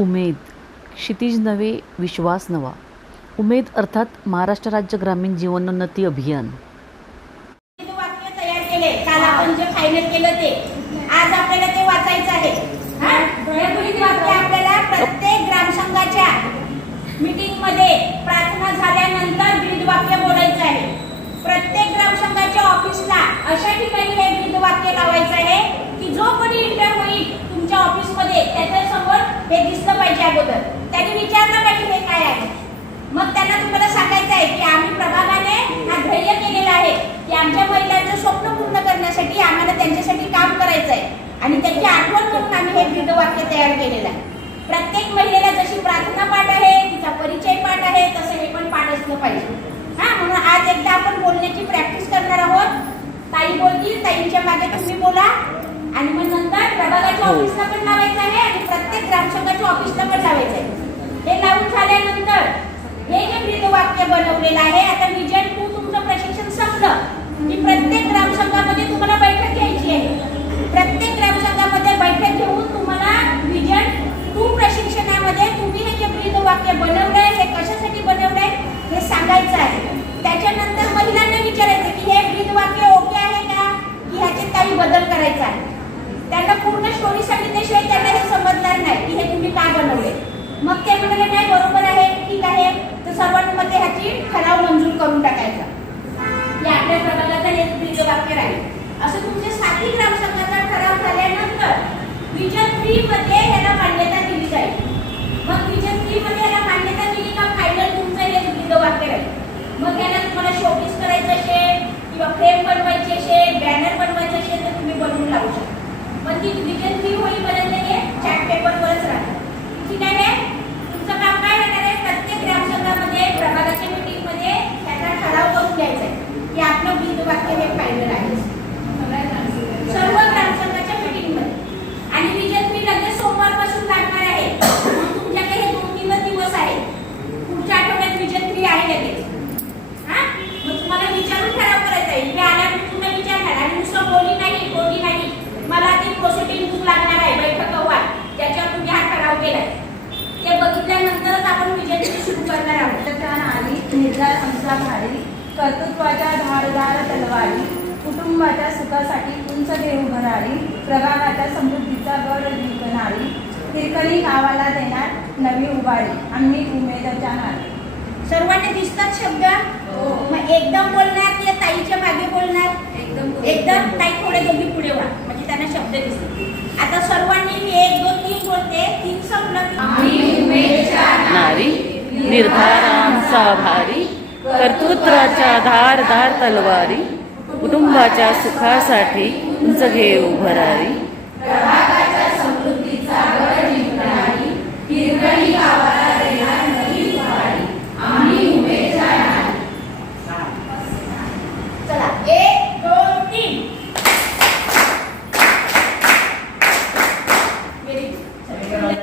उमेद, क्षितिज नवे विश्वास नवा. उमेद अर्थात महाराष्ट्र राज्य ग्रामीण जीवनोन्नती अभियान. वाक्य तयार केले, काल आपण जे फायनल केलं ते आज आपल्याला ते वाचायचं आहे. हे वाक्य आपल्याला प्रत्येक ग्रामसंघाच्या मीटिंग मध्ये प्रार्थना झाल्यानंतर ब्रीदवाक्य बोलायचं आहे. प्रत्येक ग्रामसंघाच्या ऑफिसला अशा ठिकाणी हे ब्रीदवाक्य लावायचं आहे की जो कोणी इंटर होईल तुमच्या ऑफिस मध्ये त्याच्या समोर हे दिसलं पाहिजे. अगोदर त्यांनी विचारलं पाहिजे हे काय आहे. मग त्यांना तुम्हाला सांगायचं आहे की आम्ही प्रभागाने हा ध्येय केलेला आहे की आमच्या महिलांचं स्वप्न पूर्ण करण्यासाठी आम्हाला त्यांच्यासाठी काम करायचं आहे आणि त्याची आठवण करून आम्ही हे ब्रीदवाक्य तयार केलेलं आहे. प्रत्येक महिलेला जशी प्रार्थना पाठ आहे, तिचा परिचय पाठ आहे, तसं हे पण पाठ असलं पाहिजे. म्हणून आज एकदा आपण बोलण्याची प्रॅक्टिस करणार आहोत. ताई बोलतील, ताईंच्या मागे तुम्ही बोला आणि मग नंतर प्रभागाच्या ऑफिसला पण लावायचं आहे आणि प्रत्येक ग्रामसंघाच्या ऑफिसला पण लावायचं आहे. हे लावून झाल्यानंतर हे जे ब्रीदवाक्य बनवलेलं आहे, आता विजन 2 तुमचं प्रशिक्षण संपलं की प्रत्येक ग्रामसंघामध्ये तुम्हाला बैठक घ्यायची आहे. प्रत्येक ग्रामसंघामध्ये बैठक घेऊन तुम्हाला विजन 2 प्रशिक्षणामध्ये तुम्ही हे जे ब्रीदवाक्य बनवलंय हे कशासाठी बनवलंय हे सांगायचं आहे. त्याच्यानंतर महिलांना विचारायचं की हे ब्रीदवाक्य ओके आहे का, की ह्याच्यात काही बदल करायचा आहे. त्यांना पूर्ण स्टोरी सांगितल्याशिवाय त्यांना हे समजणार नाही की हे तुम्ही का बनवले. मग ते म्हणाले नाही बरोबर आहे, ठीक आहे, तर सर्वांमध्ये ह्याची ठराव मंजूर करून टाकायचा की आपल्या प्रभागाचं हे ब्रीदवाक्य राहील. असं तुमच्या 7 ग्रामसंघाचा ठराव झाल्यानंतर विजन 3 मध्ये ह्याला मान्यता दिली जाईल. मग विजन 3 मध्ये ह्याला मान्यता दिली का फायनल तुमचं हे ब्रीदवाक्य राहील. मग याला तुम्हाला शोपीस करायचं असेल किंवा फ्रेम बनवायची असेल, बॅनर बनवायचं असेल तर तुम्ही बनवून लावू शकता. पण ती विजन 3 होईपर्यंत हे चार्ट पेपरवरच राहतं. ठीक आहे, तुमचं काम काय राहणार आहे, प्रत्येक ग्रामसंघामध्ये प्रभागाच्या मीटिंग मध्ये त्याचा ठराव करून घ्यायचा आहे की आपलं ब्रीदवाक्य हे फायनल आहे सर्व ग्रामसंघाच्या मीटिंग मध्ये. आणि विजन 3 लगेच सोमवारपासून लागणार आहे. तुमच्याकडे हे 2-3 दिवस आहेत. पुढच्या आठवड्यात विजन 3 आहे लगेच. मग तुम्हाला विचारून ठराव करायचा आहे. मी आल्यावर तुम्हाला विचारणार आणि नुसतं बोली नाही, मला ती प्रोसिडिंग बुक लागणार आहे, बैठक अहवाल ज्याच्यावर तुम्ही हा ठराव केलाय. ते बघितल्यानंतरच आपण विजन 3 सुरू करणार आहोत. निर्धार आमचा भारी, कर्तृत्वाच्या धारदार तलवारी, कुटुंबाच्या सुखासाठी उंच देव भरारी, प्रभागाच्या समृद्धीचा गड विकणारी, हिरकणी गावाला देणार नवी उभारी, आम्ही उमेदच्या नारी. सर्वांना दिसतात शब्द. मग एकदम बोलणार की ताईच्या मागे बोलणार? एकदम. ताई थोडे दोघी पुढे व्हा म्हणजे त्यांना शब्द दिसतील. आता सर्वांनी मी 1 2 3 बोलते, 3 संपलं. आम्ही उमेदच्या नारी, निर्धार आमचा भारी, कर्तृत्वाच्या धारदार तलवारी, कुटुंबाच्या सुखासाठी उंच घेऊ भरारी, प्रभागाच्या समृद्धीचा गड